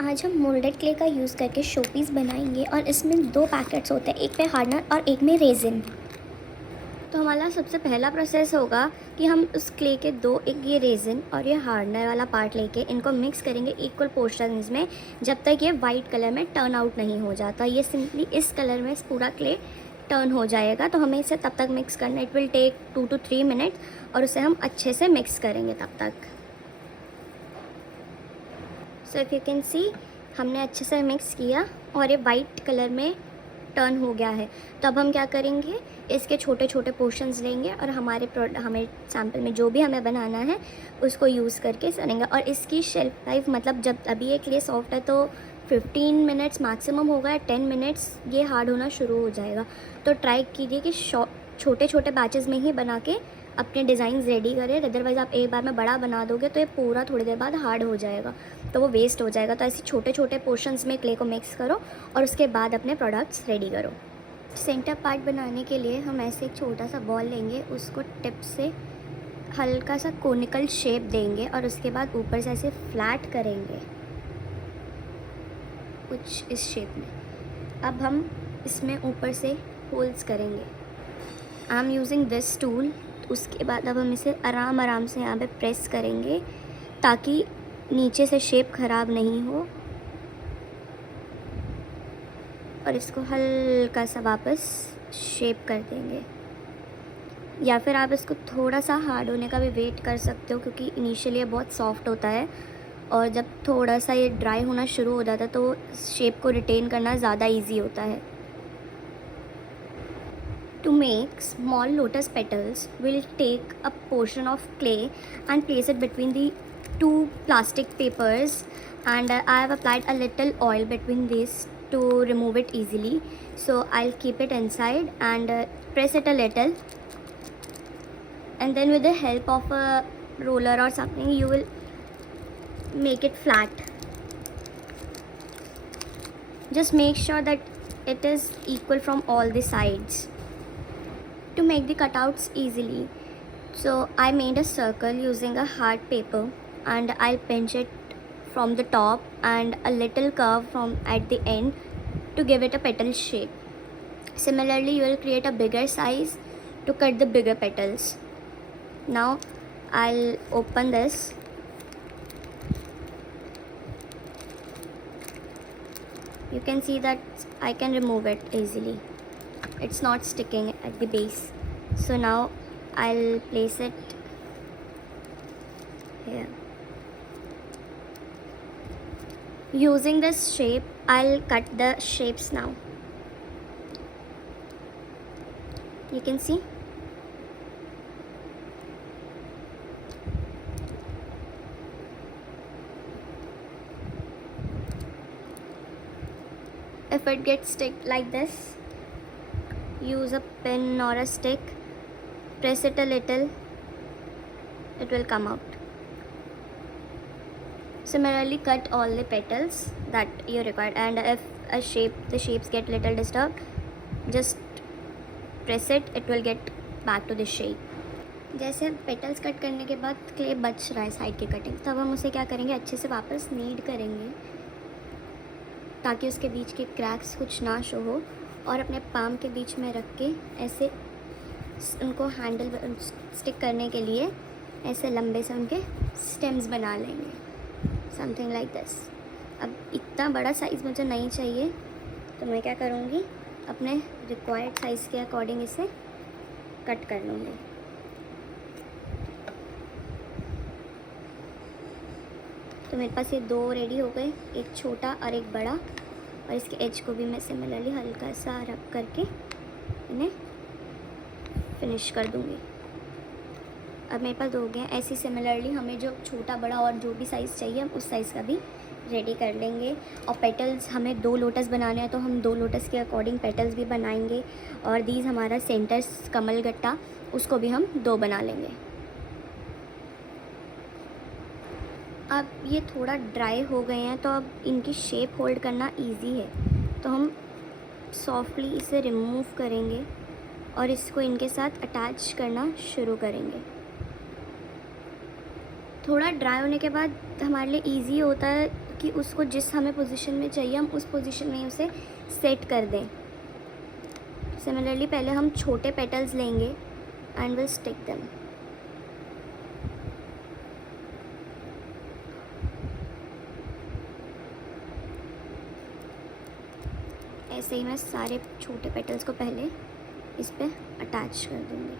आज हम moulded clay का यूज़ करके शोपीस बनाएंगे और इसमें दो पैकेट्स होते हैं, एक में हार्डनर और एक में रेजिन। तो हमारा सबसे पहला प्रोसेस होगा कि हम उस क्ले के दो, एक ये रेजिन और ये हार्डनर वाला पार्ट लेके इनको मिक्स करेंगे इक्वल पोर्शंस में, जब तक ये वाइट कलर में टर्न आउट नहीं हो जाता। ये सिंपली इस कलर में पूरा क्ले टर्न हो जाएगा, तो हमें इसे तब तक मिक्स करना, it will take 2 to 3 minute और उसे हम अच्छे से मिक्स करेंगे तब तक। So if you can see, हमने अच्छे से मिक्स किया और ये वाइट कलर में टर्न हो गया है। तो अब हम क्या करेंगे, इसके छोटे छोटे पोर्शंस लेंगे और हमें सैम्पल में जो भी हमें बनाना है उसको यूज़ करके करेंगे। और इसकी शेल्फ लाइफ, मतलब जब अभी ये क्ले सॉफ्ट है तो 15 मिनट्स मैक्सिमम होगा, 10 मिनट्स ये हार्ड होना शुरू हो जाएगा। तो ट्राई कीजिए कि छोटे छोटे बैचेस में ही बना के अपने डिज़ाइन रेडी करें, अदरवाइज़ आप एक बार में बड़ा बना दोगे तो ये पूरा थोड़ी देर बाद हार्ड हो जाएगा, तो वो वेस्ट हो जाएगा। तो ऐसे छोटे छोटे पोर्शंस में क्ले को मिक्स करो और उसके बाद अपने प्रोडक्ट्स रेडी करो। सेंटर पार्ट बनाने के लिए हम ऐसे एक छोटा सा बॉल लेंगे, उसको टिप से हल्का सा कोनिकल शेप देंगे और उसके बाद ऊपर से ऐसे फ्लैट करेंगे कुछ इस शेप में। अब हम इसमें ऊपर से होल्स करेंगे। I am using this tool. उसके बाद अब हम इसे आराम आराम से यहाँ पे प्रेस करेंगे ताकि नीचे से शेप ख़राब नहीं हो, और इसको हल्का सा वापस शेप कर देंगे। या फिर आप इसको थोड़ा सा हार्ड होने का भी वेट कर सकते हो, क्योंकि इनिशियली ये बहुत सॉफ्ट होता है और जब थोड़ा सा ये ड्राई होना शुरू हो जाता है तो शेप को रिटेन करना ज़्यादा ईजी होता है। To make small lotus petals, we'll take a portion of clay and place it between the two plastic papers, and I have applied a little oil between these to remove it easily. So I'll keep it inside and press it a little, and then with the help of a roller or something you will make it flat. Just make sure that it is equal from all the sides. To make the cutouts easily, so I made a circle using a hard paper and I'll pinch it from the top and a little curve from at the end to give it a petal shape. Similarly, you will create a bigger size to cut the bigger petals. Now I'll open this. You can see that I can remove it easily. It's not sticking at the base. So now I'll place it here. Using this shape, I'll cut the shapes now. You can see. If it gets stick like this, use a pin or a stick, press it a little, it will come out. Similarly, cut all the petals that you require, and if the shapes get little disturbed, just press it, it will get back to the shape. जैसे petals cut करने के बाद clay बच रहा है side की cutting, तब हम उसे क्या करेंगे, अच्छे से वापस नीड करेंगे ताकि उसके बीच के क्रैक्स कुछ ना शो हो, और अपने पाम के बीच में रख के ऐसे उनको हैंडल स्टिक करने के लिए ऐसे लंबे से उनके स्टेम्स बना लेंगे, समथिंग लाइक दिस। अब इतना बड़ा साइज़ मुझे नहीं चाहिए, तो मैं क्या करूँगी, अपने रिक्वायर्ड साइज़ के अकॉर्डिंग इसे कट कर लूँगी। तो मेरे पास ये दो रेडी हो गए, एक छोटा और एक बड़ा, और इसके एज को भी मैं सिमिलरली हल्का सा रब करके इन्हें फिनिश कर दूँगी। अब मेरे पास हो गए। ऐसे सिमिलरली हमें जो छोटा बड़ा और जो भी साइज़ चाहिए हम उस साइज़ का भी रेडी कर लेंगे। और पेटल्स हमें 2 लोटस बनाने हैं तो हम 2 लोटस के अकॉर्डिंग पेटल्स भी बनाएंगे, और दीज हमारा सेंटर कमल गट्टा, उसको भी हम 2 बना लेंगे। अब ये थोड़ा ड्राई हो गए हैं तो अब इनकी शेप होल्ड करना इजी है, तो हम सॉफ्टली इसे रिमूव करेंगे और इसको इनके साथ अटैच करना शुरू करेंगे। थोड़ा ड्राई होने के बाद हमारे लिए इजी होता है कि उसको जिस हमें पोजीशन में चाहिए हम उस पोजीशन में उसे सेट कर दें। सिमिलरली पहले हम छोटे पेटल्स लेंगे एंड विल स्टिक देम। ऐसे ही मैं सारे छोटे पेटल्स को पहले इस पे अटैच कर दूँगी।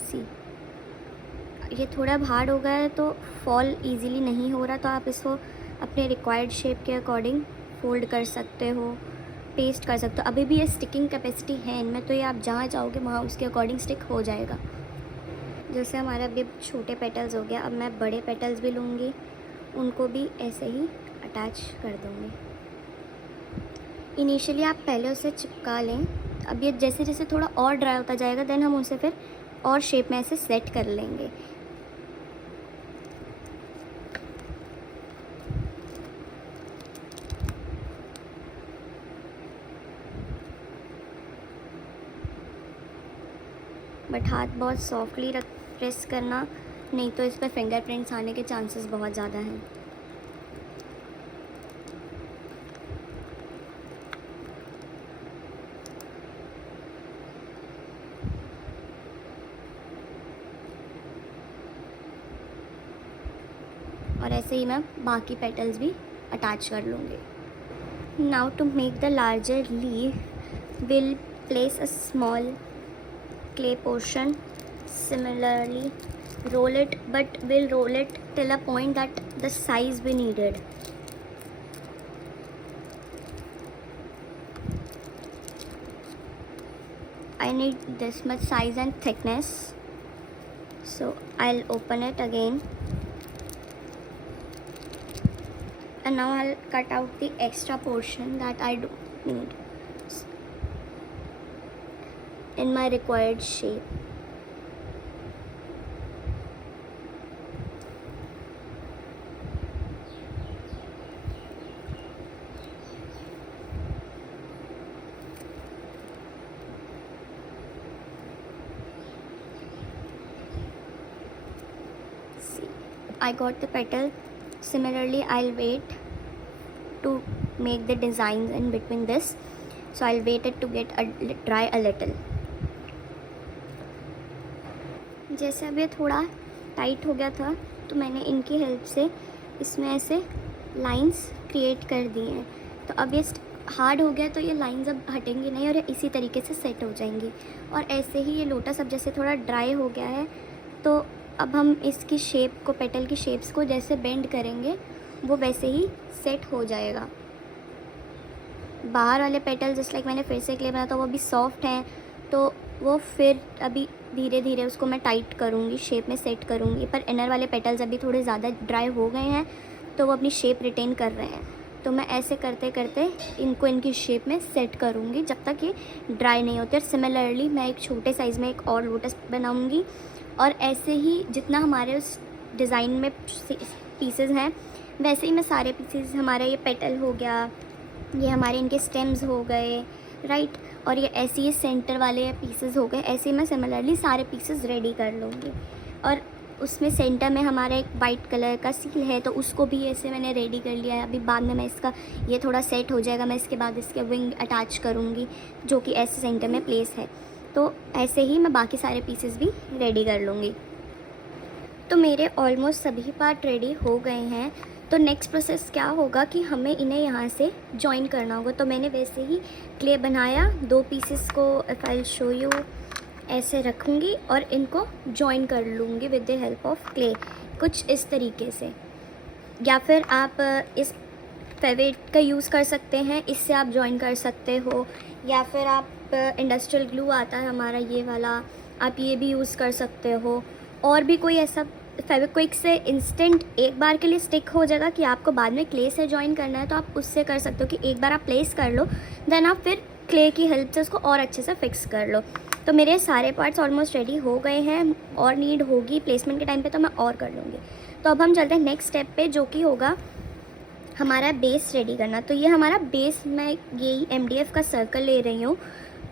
सी, ये थोड़ा हार्ड हो गया है तो फॉल इजीली नहीं हो रहा, तो आप इसको अपने रिक्वायर्ड शेप के अकॉर्डिंग फोल्ड कर सकते हो, पेस्ट कर सकते हो। अभी भी ये स्टिकिंग कैपेसिटी है इनमें, तो ये आप जहाँ जाओगे वहाँ उसके अकॉर्डिंग स्टिक हो जाएगा। जैसे हमारा अभी छोटे पेटल्स हो गया, अब मैं बड़े पेटल्स भी लूँगी, उनको भी ऐसे ही अटैच कर दूँगी। इनिशियली आप पहले उसे चिपका लें। अब ये जैसे जैसे थोड़ा और ड्राई होता जाएगा देन हम उसे फिर और शेप में ऐसे सेट कर लेंगे। बट हाथ बहुत सॉफ्टली प्रेस करना, नहीं तो इस पर फिंगरप्रिंट्स आने के चांसेस बहुत ज़्यादा हैं। और ऐसे ही मैं बाकी पेटल्स भी अटैच कर लूँगी। Now to make the larger leaf will place a small clay portion. Similarly roll it, but we'll roll it till a point that the size we needed. I need this much size and thickness, so I'll open it again and now I'll cut out the extra portion that I don't need in my required shape. See, I got the petal. Similarly, I'll wait to make the designs in between this, so I'll wait it to get dry a little. जैसे अब ये थोड़ा tight हो गया था तो मैंने इनकी हेल्प से इसमें ऐसे लाइंस क्रिएट कर दिए हैं। तो अब ये हार्ड हो गया तो ये लाइंस अब हटेंगी नहीं और ये इसी तरीके से सेट हो जाएंगी। और ऐसे ही ये लोटस अब जैसे थोड़ा ड्राई हो गया है तो अब हम इसकी शेप को, पेटल की शेप्स को जैसे बेंड करेंगे वो वैसे ही सेट हो जाएगा। बाहर वाले पेटल जस्ट लाइक मैंने फिर से क्ले बनाया था वो भी सॉफ्ट हैं, तो वो फिर अभी धीरे धीरे उसको मैं टाइट करूँगी, शेप में सेट करूँगी। पर इनर वाले पेटल्स अभी थोड़े ज़्यादा ड्राई हो गए हैं तो वो अपनी शेप रिटेन कर रहे हैं। तो मैं ऐसे करते करते इनको इनकी शेप में सेट करूँगी जब तक ये ड्राई नहीं होते। और सिमिलरली मैं एक छोटे साइज़ में एक और लोटस बनाऊँगी और ऐसे ही जितना हमारे उस डिज़ाइन में पीसेस हैं वैसे ही मैं सारे पीसेस, हमारा ये पेटल हो गया, ये हमारे इनके स्टेम्स हो गए, राइट, और ये ऐसे ही सेंटर वाले पीसेस हो गए, ऐसे ही मैं सिमिलरली सारे पीसेस रेडी कर लूँगी। और उसमें सेंटर में हमारा एक वाइट कलर का सील है तो उसको भी ऐसे मैंने रेडी कर लिया है। अभी बाद में मैं इसका ये थोड़ा सेट हो जाएगा, मैं इसके बाद इसके विंग अटैच करूँगी जो कि ऐसे सेंटर में प्लेस है। तो ऐसे ही मैं बाकी सारे पीसेस भी रेडी कर लूँगी। तो मेरे ऑलमोस्ट सभी पार्ट रेडी हो गए हैं। तो नेक्स्ट प्रोसेस क्या होगा कि हमें इन्हें यहाँ से जॉइन करना होगा। तो मैंने वैसे ही क्ले बनाया, 2 पीसेस को इफ़ आई शो यू ऐसे रखूँगी और इनको जॉइन कर लूँगी with the help of clay, कुछ इस तरीके से। या फिर आप इस फेविट का यूज़ कर सकते हैं, इससे आप जॉइन कर सकते हो। या फिर आप इंडस्ट्रियल ग्लू आता है हमारा ये वाला, आप ये भी यूज़ कर सकते हो। और भी कोई ऐसा फेविक्विक से इंस्टेंट एक बार के लिए स्टिक हो जाएगा कि आपको बाद में क्ले से जॉइन करना है तो आप उससे कर सकते हो कि एक बार आप प्लेस कर लो देन आप फिर क्ले की हेल्प से उसको और अच्छे से फिक्स कर लो। तो मेरे सारे पार्ट्स ऑलमोस्ट रेडी हो गए हैं, और नीड होगी प्लेसमेंट के टाइम पे तो मैं और कर लूँगी। तो अब हम चलते हैं नेक्स्ट स्टेप पे जो कि होगा हमारा बेस रेडी करना। तो ये हमारा बेस, मैं यही MDF का सर्कल ले रही हूँ।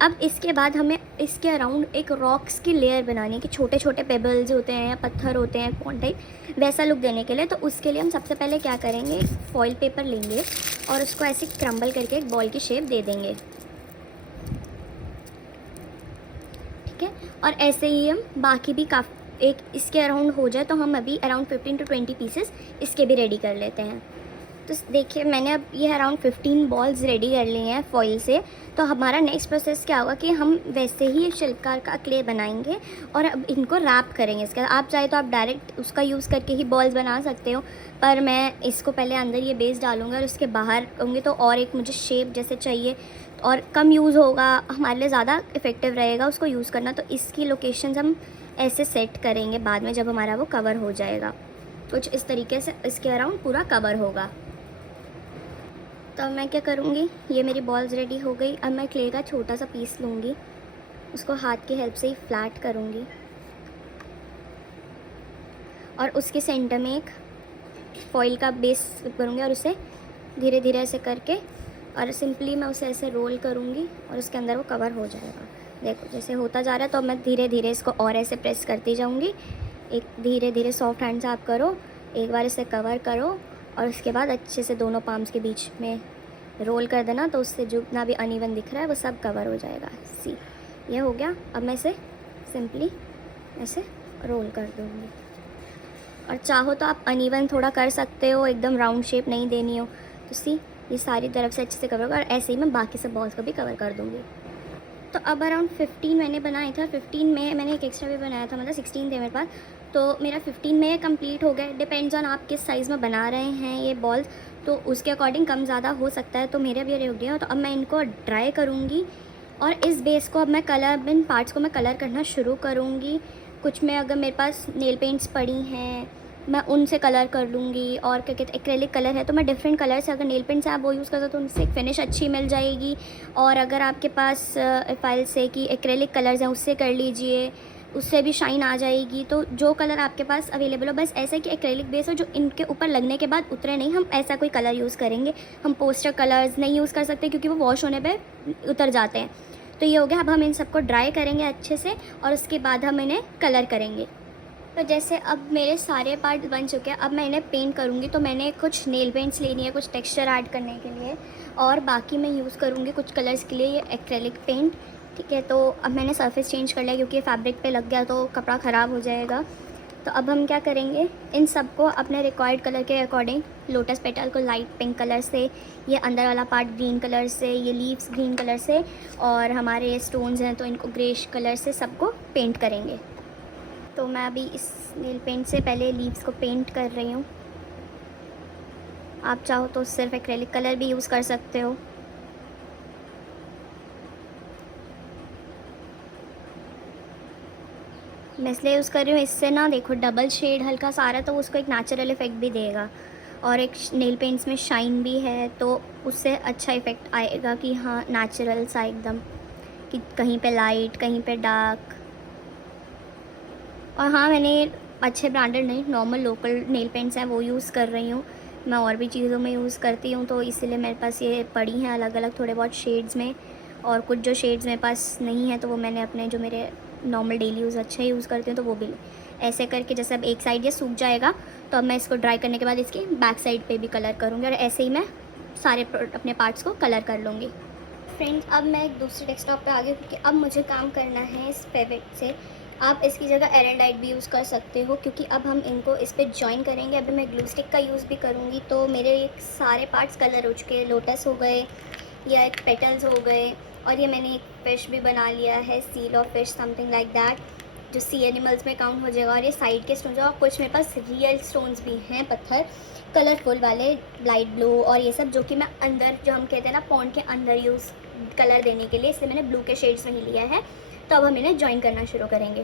अब इसके बाद हमें इसके अराउंड एक रॉक्स की लेयर बनानी है, कि छोटे छोटे पेबल्स होते हैं या पत्थर होते हैं पॉन्ड टाइप, वैसा लुक देने के लिए। तो उसके लिए हम सबसे पहले क्या करेंगे, फॉइल पेपर लेंगे और उसको ऐसे क्रम्बल करके एक बॉल की शेप दे देंगे, ठीक है। और ऐसे ही हम बाकी भी एक इसके अराउंड हो जाए तो हम अभी अराउंड 15 to 20 पीसेस इसके भी रेडी कर लेते हैं। तो देखिए मैंने अब ये अराउंड 15 बॉल्स रेडी कर ली हैं फॉइल से। तो हमारा नेक्स्ट प्रोसेस क्या होगा कि हम वैसे ही शिल्पकार का क्ले बनाएंगे और अब इनको रैप करेंगे। इसके आप चाहे तो आप डायरेक्ट उसका यूज़ करके ही बॉल्स बना सकते हो, पर मैं इसको पहले अंदर ये बेस डालूंगा और उसके बाहर होंगे तो और एक मुझे शेप जैसे चाहिए और कम यूज़ होगा, हमारे लिए ज़्यादा इफ़ेक्टिव रहेगा उसको यूज़ करना। तो इसकी लोकेशंस हम ऐसे सेट करेंगे बाद में जब हमारा वो कवर हो जाएगा। कुछ इस तरीके से इसके अराउंड पूरा कवर होगा। तो अब मैं क्या करूँगी, ये मेरी बॉल्स रेडी हो गई। अब मैं क्ले का छोटा सा पीस लूँगी, उसको हाथ की हेल्प से ही फ्लैट करूँगी और उसके सेंटर में एक फॉइल का बेस करूँगी और उसे धीरे धीरे ऐसे करके और सिंपली मैं उसे ऐसे रोल करूँगी और उसके अंदर वो कवर हो जाएगा। देखो जैसे होता जा रहा है, तो मैं धीरे धीरे इसको और ऐसे प्रेस करती जाऊँगी। एक धीरे धीरे सॉफ्ट हैंड से आप करो, एक बार इसे कवर करो और उसके बाद अच्छे से दोनों पाम्स के बीच में रोल कर देना, तो उससे जितना भी अनइवन दिख रहा है वो सब कवर हो जाएगा। सी ये हो गया। अब मैं इसे सिंपली ऐसे रोल कर दूँगी और चाहो तो आप अनइवन थोड़ा कर सकते हो, एकदम राउंड शेप नहीं देनी हो तो सी ये सारी तरफ से अच्छे से कवर होगा। और ऐसे ही मैं बाकी सब बॉल्स को भी कवर कर दूँगी। तो अब अराउंड 15 मैंने बनाया था, 15 में मैंने एक एक्स्ट्रा भी बनाया था, मतलब 16 थे मेरे पास। तो मेरा 15 में कंप्लीट हो गया। डिपेंड्स ऑन आप किस साइज़ में बना रहे हैं ये बॉल्स, तो उसके अकॉर्डिंग कम ज़्यादा हो सकता है। तो मेरे भी ये हो गया। तो अब मैं इनको ड्राई करूँगी और इस बेस को अब मैं कलर, इन पार्ट्स को मैं कलर करना शुरू करूँगी। कुछ में अगर मेरे पास नेल पेंट्स पड़ी हैं मैं उनसे कलर कर लूँगी, और क्या कहते हैं एक्रेलिक कलर है तो मैं डिफरेंट कलर से, अगर नेल पेंट्स आप वो यूज़ करते हो तो उनसे एक फिनिश अच्छी मिल जाएगी। और अगर आपके पास फाइल से कि एक्रेलिक कलर्स हैं उससे कर लीजिए, उससे भी शाइन आ जाएगी। तो जो कलर आपके पास अवेलेबल हो, बस ऐसा कि एक्रेलिक बेस हो जो इनके ऊपर लगने के बाद उतरे नहीं। हम ऐसा कोई कलर यूज़ करेंगे, हम पोस्टर कलर्स नहीं यूज़ कर सकते क्योंकि वो वॉश होने पर उतर जाते हैं। तो ये हो गया। अब हम इन सबको ड्राई करेंगे अच्छे से और उसके बाद हम इन्हें कलर करेंगे। तो जैसे अब मेरे सारे पार्ट बन चुके हैं, अब मैं इन्हें पेंट करूँगी। तो मैंने कुछ नेल पेंट्स लेनी है कुछ टेक्सचर ऐड करने के लिए, और बाकी मैं यूज़ करूँगी कुछ कलर्स के लिए ये एक्रेलिक पेंट, ठीक है। तो अब मैंने सरफेस चेंज कर लिया क्योंकि फैब्रिक पे लग गया तो कपड़ा ख़राब हो जाएगा। तो अब हम क्या करेंगे, इन सबको अपने रिक्वायर्ड कलर के अकॉर्डिंग, लोटस पेटल को लाइट पिंक कलर से, ये अंदर वाला पार्ट ग्रीन कलर से, ये लीव्स ग्रीन कलर से, और हमारे ये स्टोन्स हैं तो इनको ग्रेश कलर से सबको पेंट करेंगे। तो मैं अभी इस नेल पेंट से पहले लीव्स को पेंट कर रही हूँ। आप चाहो तो सिर्फ एक्रेलिक कलर भी यूज़ कर सकते हो। मैं इसलिए यूज़ कर रही हूँ, इससे ना देखो डबल शेड हल्का सा आ रहा है तो उसको एक नेचुरल इफ़ेक्ट भी देगा, और एक नेल पेंट्स में शाइन भी है तो उससे अच्छा इफ़ेक्ट आएगा कि हाँ नेचुरल सा एकदम, कि कहीं पे लाइट कहीं पे डार्क। और हाँ मैंने अच्छे ब्रांडेड नहीं, नॉर्मल लोकल नेल पेंट्स हैं वो यूज़ कर रही हूँ। मैं और भी चीज़ों में यूज़ करती हूँ तो इसीलिए मेरे पास ये पड़ी हैं अलग अलग थोड़े बहुत शेड्स में, और कुछ जो शेड्स मेरे पास नहीं है तो वो मैंने अपने जो मेरे नॉर्मल डेली यूज़ अच्छे यूज़ करती हूँ तो वो भी ऐसे करके। जैसे अब एक साइड ये सूख जाएगा तो अब मैं इसको ड्राई करने के बाद इसकी बैक साइड पर भी कलर करूँगी, और ऐसे ही मैं सारे अपने पार्ट्स को कलर कर लूँगी। फ्रेंड्स अब मैं एक दूसरे डेस्कटॉप पे आ गई क्योंकि अब मुझे काम करना है इस फेविक से। आप इसकी जगह एरेंडाइट भी यूज़ कर सकते हो क्योंकि अब हम इनको इस पर जॉइन करेंगे। अभी मैं ग्लू स्टिक का यूज़ भी करूँगी। तो मेरे सारे पार्ट्स कलर हो चुके हैं, लोटस हो गए या एक पेटल्स हो गए, और ये मैंने एक फिश भी बना लिया है, seal of fish something like that, जो सी एनिमल्स में काउंट हो जाएगा। और ये साइड के स्टोन्स, और कुछ मेरे पास रियल स्टोन्स भी हैं, पत्थर कलरफुल वाले, लाइट ब्लू और ये सब, जो कि मैं अंदर, जो हम कहते हैं ना पॉन्ड के अंदर यूज़ कलर देने के लिए, इसलिए मैंने ब्लू के शेड्स में ही लिया है। तो अब हम इन्हें जॉइन करना शुरू करेंगे।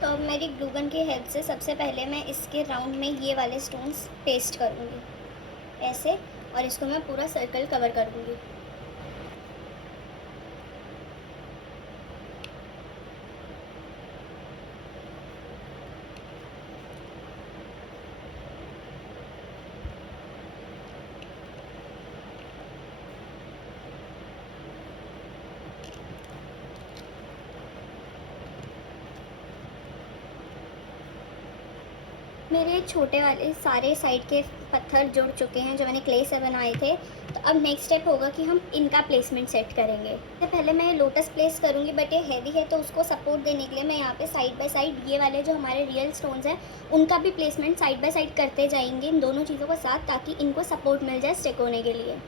तो अब मेरी ग्लू गन की हेल्प से सबसे पहले मैं इसके राउंड में ये वाले स्टोन्स पेस्ट करूँगी ऐसे, और इसको मैं पूरा सर्कल कवर कर दूँगी। मेरे छोटे वाले सारे साइड के पत्थर जुड़ चुके हैं जो मैंने क्ले से बनाए थे। तो अब नेक्स्ट स्टेप होगा कि हम इनका प्लेसमेंट सेट करेंगे। इससे पहले मैं लोटस प्लेस करूँगी, बट ये हैवी है तो उसको सपोर्ट देने के लिए मैं यहाँ पे साइड बाय साइड ये वाले जो हमारे रियल स्टोन्स हैं उनका भी प्लेसमेंट साइड बाय साइड करते जाएंगे, इन दोनों चीज़ों को साथ, ताकि इनको सपोर्ट मिल जाए स्टिक होने के लिए।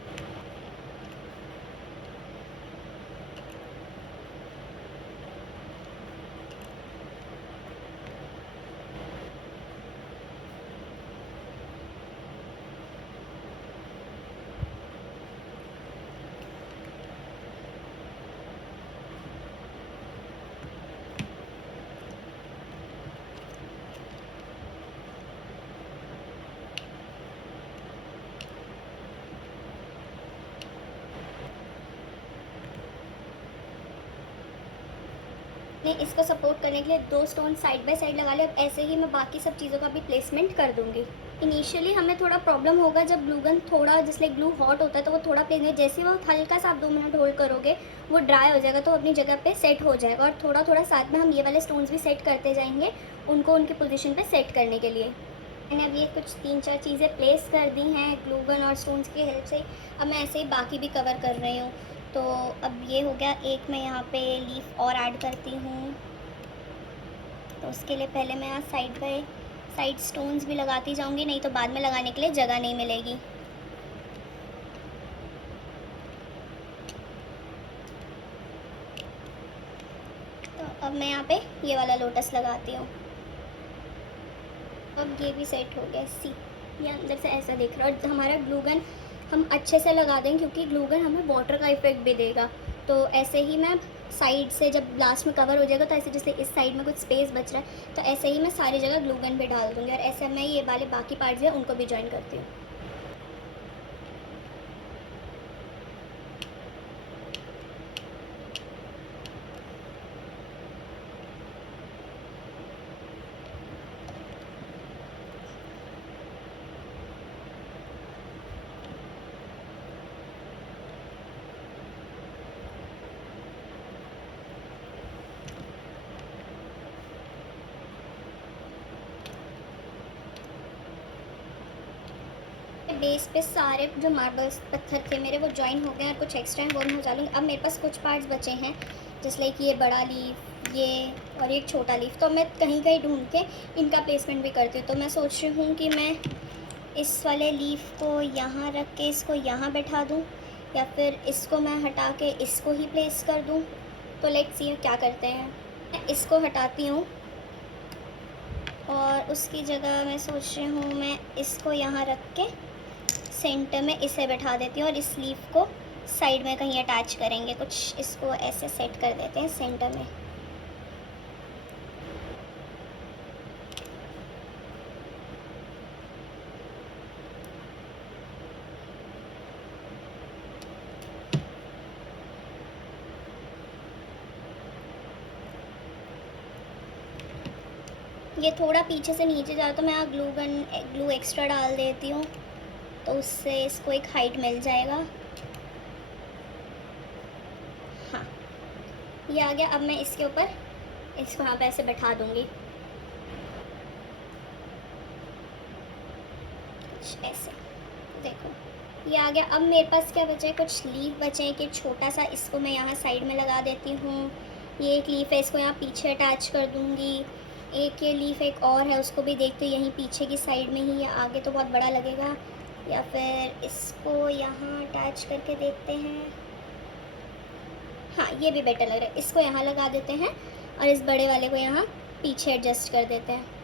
मैंने इसको सपोर्ट करने के लिए 2 स्टोन साइड बाय साइड लगा लिया। अब ऐसे ही मैं बाकी सब चीज़ों का भी प्लेसमेंट कर दूँगी। इनिशियली हमें थोड़ा प्रॉब्लम होगा जब ग्लू गन थोड़ा जैसे ग्लू हॉट होता है तो वो थोड़ा प्लेस, जैसे वो हल्का सा आप 2 मिनट होल्ड करोगे वो ड्राई हो जाएगा तो अपनी जगह पे सेट हो जाएगा। और थोड़ा थोड़ा साथ में हम ये वाले स्टोन्स भी सेट करते जाएंगे उनको उनकी पोजीशन पे सेट करने के लिए। मैंने अब ये कुछ 3-4 चीज़ें प्लेस कर दी हैं ग्लू गन और स्टोन्स की हेल्प से। अब मैं ऐसे ही बाकी भी कवर कर रही हूँ। तो अब ये हो गया। एक मैं यहाँ पे लीफ और ऐड करती हूँ। तो उसके लिए पहले मैं यहाँ साइड बाय साइड स्टोन्स भी लगाती जाऊंगी, नहीं तो बाद में लगाने के लिए जगह नहीं मिलेगी। तो अब मैं यहाँ पे ये वाला लोटस लगाती हूँ। अब ये भी सेट हो गया। सी, ये अंदर से ऐसा दिख रहा है। और हमारा ग्लू गन हम अच्छे से लगा दें क्योंकि ग्लू गन हमें वाटर का इफेक्ट भी देगा। तो ऐसे ही मैं साइड से जब लास्ट में कवर हो जाएगा तो ऐसे जैसे इस साइड में कुछ स्पेस बच रहा है तो ऐसे ही मैं सारी जगह ग्लू गन भी डाल दूँगी। और ऐसे मैं ये वाले बाकी पार्ट्स हैं उनको भी ज्वाइन करती हूँ। बेस पे सारे जो मार्बल्स पत्थर थे मेरे वो ज्वाइन हो गए और कुछ एक्स्ट्रा हैं वो मैं हटा लूँगी। अब मेरे पास कुछ पार्ट्स बचे हैं जैसे लाइक ये बड़ा लीफ, ये और एक छोटा लीफ। तो मैं कहीं कहीं ढूंढ के इनका प्लेसमेंट भी करती हूँ। तो मैं सोच रही हूँ कि मैं इस वाले लीफ को यहाँ रख के इसको यहाँ बैठा दूँ या फिर इसको मैं हटा के इसको ही प्लेस कर दूँ। तो लेट्स सी क्या करते हैं। मैं इसको हटाती हूँ और उसकी जगह मैं सोच रही हूँ मैं इसको यहाँ रख के सेंटर में इसे बैठा देती हूँ और इस लीफ को साइड में कहीं अटैच करेंगे कुछ। इसको ऐसे सेट कर देते हैं सेंटर में। ये थोड़ा पीछे से नीचे जाए तो मैं यहाँ ग्लू एक्स्ट्रा डाल देती हूँ तो उससे इसको एक हाइट मिल जाएगा। हाँ, ये आ गया। अब मैं इसके ऊपर इसको यहाँ पे ऐसे बैठा दूँगी कुछ ऐसे। देखो ये आ गया। अब मेरे पास क्या बचा है, कुछ लीफ बचे हैं कि छोटा सा, इसको मैं यहाँ साइड में लगा देती हूँ। ये एक लीफ है, इसको यहाँ पीछे अटैच कर दूँगी। एक ये लीफ एक और है उसको भी देखते यहीं पीछे की साइड में ही, या आगे तो बहुत बड़ा लगेगा, या फिर इसको यहाँ अटैच करके देखते हैं। हाँ, ये भी बेटर लग रहा है। इसको यहाँ लगा देते हैं और इस बड़े वाले को यहाँ पीछे एडजस्ट कर देते हैं।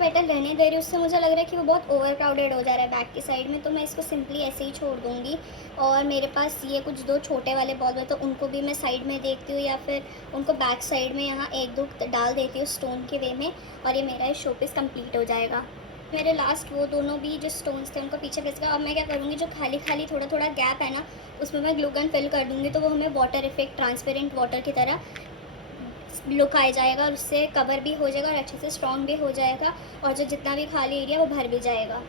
पैटर्न रहने दे रही हूँ, उससे मुझे लग रहा है कि वो बहुत ओवर क्राउडेड हो जा रहा है बैक की साइड में, तो मैं इसको सिंपली ऐसे ही छोड़ दूँगी। और मेरे पास ये कुछ 2 छोटे वाले बॉल है तो उनको भी मैं साइड में देखती हूँ या फिर उनको बैक साइड में यहाँ 1-2 डाल देती हूँ स्टोन के वे में, और ये मेरा शो पीस कम्प्लीट हो जाएगा। मेरे लास्ट वो दोनों भी जो स्टोन्स थे उनको पीछे प्लेस कर। अब मैं क्या करूँगी, जो खाली खाली थोड़ा थोड़ा गैप है ना उसमें मैं ग्लू गन फिल कर दूँगी तो वो हमें वाटर इफेक्ट ट्रांसपेरेंट वाटर की तरह लुक आ जाएगा और उससे कवर भी हो जाएगा और अच्छे से स्ट्रॉन्ग भी हो जाएगा और जो जितना भी खाली एरिया वो भर भी जाएगा।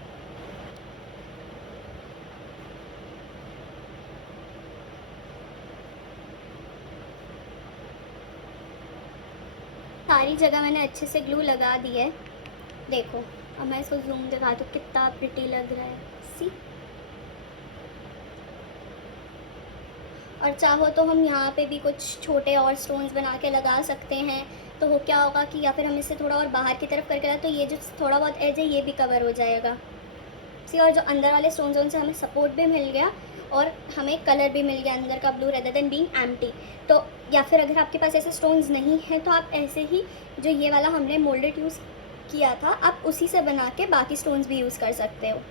सारी जगह मैंने अच्छे से ग्लू लगा दी है। देखो अब मैं इसको जूम दिखा दूँ कितना प्रिटी लग रहा है, सी। और चाहो तो हम यहाँ पे भी कुछ छोटे और स्टोन्स बना के लगा सकते हैं। तो वो क्या होगा कि या फिर हम इसे थोड़ा और बाहर की तरफ करके तो ये जो थोड़ा बहुत एज है ये भी कवर हो जाएगा, सी। और जो अंदर वाले स्टोन्स हैं उनसे हमें सपोर्ट भी मिल गया और हमें कलर भी मिल गया अंदर का blue rather than being empty. तो या फिर अगर आपके पास ऐसे स्टोन्स नहीं हैं तो आप ऐसे ही जो ये वाला हमने मोल्डेड यूज़ किया था आप उसी से बना के बाकी स्टोन्स भी यूज़ कर सकते हो।